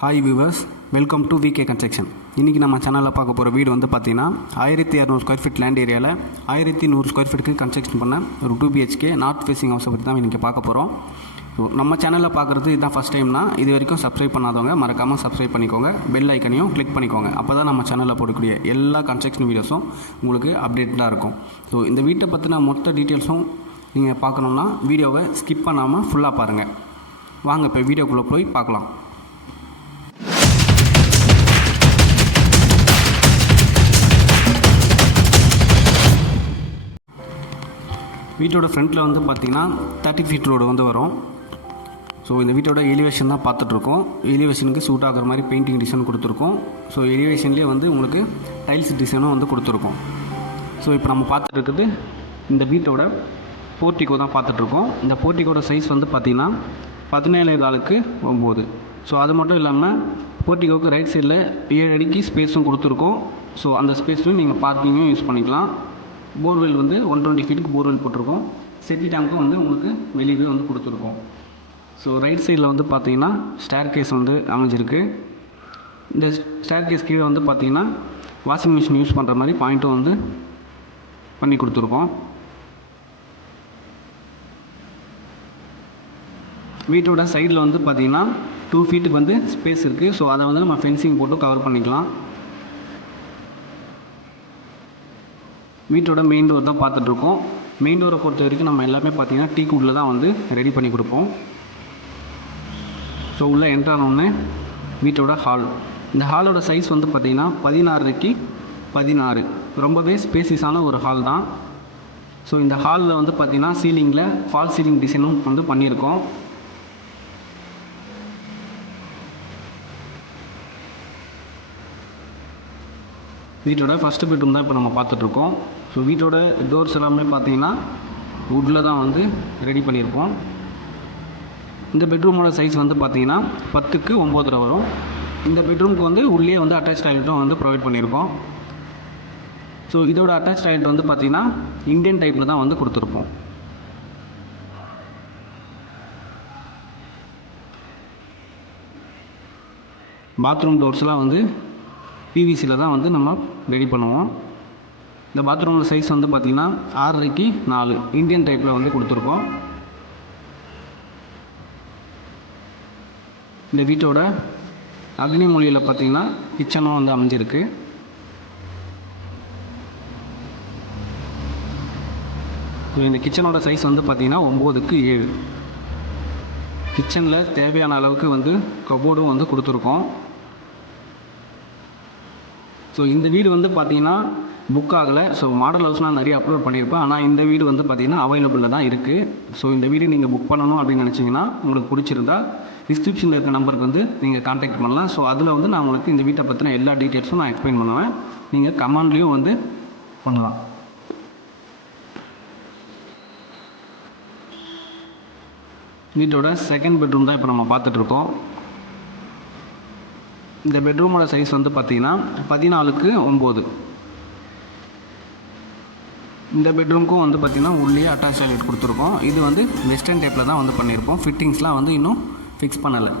Hi viewers welcome to VK construction இன்றைக்கி நம்ம சேனலில் பார்க்க போகிற வீடு வந்து பார்த்தீங்கன்னா ஆயிரத்தி இரநூறு ஸ்கொயர் ஃபீட் லேண்ட் ஏரியாவில் ஆயிரத்தி நூறு ஸ்கொயர் ஃபீட்டுக்கு கன்ஸ்ட்ரக்ஷன் பண்ண ஒரு டூ பிஹெச்கே நார்த் ஃபேஸிங் ஹவுஸை பற்றி தான் இன்றைக்கி பார்க்க போகிறோம் ஸோ நம்ம சேனலில் பார்க்குறது இதுதான் ஃபஸ்ட் டைம்னா இது வரைக்கும் சப்ஸ்கிரைப் பண்ணாதவங்க மறக்காமல் சப்ஸ்கிரைப் பண்ணிக்கோங்க. பெல் ஐக்கனையும் கிளிக் பண்ணிக்கோங்க. அப்போ தான் நம்ம சேனலில் போடக்கூடிய எல்லா கன்ஸ்ட்ரக்ஷன் வீடியோஸும் உங்களுக்கு அப்டேட்டாக இருக்கும். ஸோ இந்த வீட்டை பற்றின மொத்த டீட்டெயில்ஸும் நீங்கள் பார்க்கணுன்னா வீடியோவை ஸ்கிப் பண்ணாமல் ஃபுல்லாக பாருங்கள் வாங்க இப்போ வீடியோக்குள்ளே போய் பார்க்கலாம். வீட்டோட ஃப்ரண்ட்டில் வந்து பார்த்தீங்கன்னா தேர்ட்டி ஃபீட் ரோடு வந்து வரும். ஸோ இந்த வீட்டோட எலிவேஷன் தான் பார்த்துட்ருக்கோம். எலிவேஷனுக்கு சூட் ஆகிற மாதிரி பெயிண்டிங் டிசைன் கொடுத்துருக்கோம். ஸோ எலிவேஷன்லேயே வந்து உங்களுக்கு டைல்ஸ் டிசைனும் வந்து கொடுத்துருக்கோம். ஸோ இப்போ நம்ம பார்த்துட்டுருக்குது இந்த வீட்டோட போர்ட்டிகோ தான் பார்த்துட்ருக்கோம். இந்த போர்ட்டிகோட சைஸ் வந்து பார்த்திங்கன்னா பதினேழு காலுக்கு ஒம்பது. ஸோ அது மட்டும் இல்லாமல் போர்ட்டிகோவுக்கு ரைட் சைடில் ஏழு அடிக்கு ஸ்பேஸும் கொடுத்துருக்கோம். ஸோ அந்த ஸ்பேஸ்லையும் நீங்கள் பார்க்கிங்கும் யூஸ் பண்ணிக்கலாம். போர்வெல் வந்து ஒன் டுவெண்ட்டி ஃபீட்டுக்கு போர்வெல் போட்டிருக்கோம். செட்டி டேங்க்கும் வந்து உங்களுக்கு வெளியவே வந்து கொடுத்துருக்கோம். ஸோ ரைட் சைடில் வந்து பார்த்தீங்கன்னா ஸ்டேர் கேஸ் வந்து அமைஞ்சிருக்கு. இந்த ஸ்டேர் கேஸ் கீழே வந்து பார்த்தீங்கன்னா வாஷிங் மிஷின் யூஸ் பண்ணுற மாதிரி பாயிண்ட்டும் வந்து பண்ணி கொடுத்துருக்கோம். வீட்டோட சைடில் வந்து பார்த்தீங்கன்னா டூ ஃபீட்டுக்கு வந்து ஸ்பேஸ் இருக்குது ஸோ அதை வந்து நம்ம ஃபென்சிங் போட்டு கவர் பண்ணிக்கலாம். வீட்டோட மெயின் டோர் தான் பார்த்துட்ருக்கோம். மெயின் டோரை பொறுத்த வரைக்கும் நம்ம எல்லாமே பார்த்தீங்கன்னா டீ குட்டில் தான் வந்து ரெடி பண்ணி கொடுப்போம். ஸோ உள்ளே என்ட்ரானோடனே வீட்டோட ஹால் இந்த ஹாலோட சைஸ் வந்து பார்த்திங்கன்னா பதினாறுக்கு பதினாறு. ரொம்பவே ஸ்பேசியஸான ஒரு ஹால் தான். ஸோ இந்த ஹாலில் வந்து பார்த்திங்கன்னா சீலிங்கில் ஃபால் சீலிங் டிசைனும் வந்து பண்ணியிருக்கோம். வீட்டோட ஃபஸ்ட்டு பெட்ரூம் தான் இப்போ நம்ம பார்த்துட்ருக்கோம். ஸோ வீட்டோட டோர்ஸ் எல்லாமே பார்த்தீங்கன்னா வுட்டில் தான் வந்து ரெடி பண்ணியிருப்போம். இந்த பெட்ரூமோட சைஸ் வந்து பார்த்தீங்கன்னா பத்துக்கு ஒம்போதரை வரும். இந்த பெட்ரூமுக்கு வந்து உள்ளே வந்து அட்டாச் டாய்லெட்டும் வந்து ப்ரொவைட் பண்ணியிருக்கோம் ஸோ இதோட அட்டாச் டாய்லெட் வந்து பார்த்தீங்கன்னா இந்தியன் டைப்பில் தான் வந்து கொடுத்துருப்போம். பாத்ரூம் டோர்ஸ்லாம் வந்து பிவிசியில் தான் வந்து நம்ம ரெடி பண்ணுவோம். இந்த பாத்ரூமோட சைஸ் வந்து பார்த்திங்கன்னா ஆறரைக்கு நாலு. இந்தியன் டைப்பில் வந்து கொடுத்துருக்கோம். இந்த வீட்டோட அக்னி மொழியில் பார்த்தீங்கன்னா கிச்சனும் வந்து அமைஞ்சிருக்கு. ஸோ இந்த கிச்சனோட சைஸ் வந்து பார்த்திங்கன்னா ஒம்போதுக்கு ஏழு. கிச்சனில் தேவையான அளவுக்கு வந்து கபோர்டும் வந்து கொடுத்துருக்கோம். ஸோ இந்த வீடு வந்து பார்த்தீங்கன்னா புக் ஆகலை. ஸோ மாடல் ஹவுஸ்லாம் நிறைய அப்லோட் பண்ணியிருப்பேன். ஆனால் இந்த வீடு வந்து பார்த்தீங்கன்னா அவைலபிளில் தான் இருக்குது ஸோ இந்த வீடு நீங்கள் புக் பண்ணணும் அப்படின்னு நினச்சிங்கன்னா உங்களுக்கு பிடிச்சிருந்தா டிஸ்கிரிப்ஷனில் இருக்க நம்பருக்கு வந்து நீங்கள் காண்டாக்ட் பண்ணலாம். ஸோ அதில் வந்து நான் உங்களுக்கு இந்த வீட்டை பற்றின எல்லா டீட்டெயில்ஸும் நான் எக்ஸ்பிளைன் பண்ணுவேன். நீங்கள் கமெண்ட்லேயும் வந்து பண்ணலாம். வீட்டோட செகண்ட் பெட்ரூம் தான் இப்போ நம்ம பார்த்துட்ருக்கோம் இந்த பெட்ரூமோட சைஸ் வந்து பார்த்திங்கன்னா பதினாலுக்கு ஒம்பது. இந்த பெட்ரூம்க்கும் வந்து பார்த்திங்கன்னா உள்ளே அட்டாச் டாய்லெட் கொடுத்துருக்கோம். இது வந்து வெஸ்டர்ன் டைப்பில் தான் வந்து பண்ணியிருப்போம். ஃபிட்டிங்ஸ்லாம் வந்து இன்னும் ஃபிக்ஸ் பண்ணலை.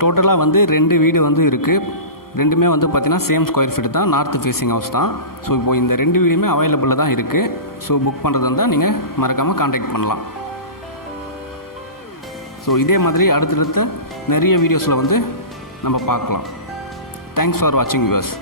டோட்டலாக வந்து ரெண்டு வீடு வந்து இருக்குது ரெண்டுமே வந்து பார்த்திங்கன்னா சேம் ஸ்கொயர் ஃபீட் தான். நார்த் ஃபேஸிங் ஹவுஸ் தான். ஸோ இப்போ இந்த ரெண்டு வீடுமே அவைலபிளில் தான் இருக்குது ஸோ புக் பண்ணுறது இருந்தால் நீங்கள் மறக்காமல் காண்டாக்ட் பண்ணலாம். ஸோ இதே மாதிரி அடுத்தடுத்த நிறைய வீடியோஸில் வந்து நம்ம பார்க்கலாம். தேங்க்ஸ் ஃபார் வாட்சிங் வியூவர்ஸ்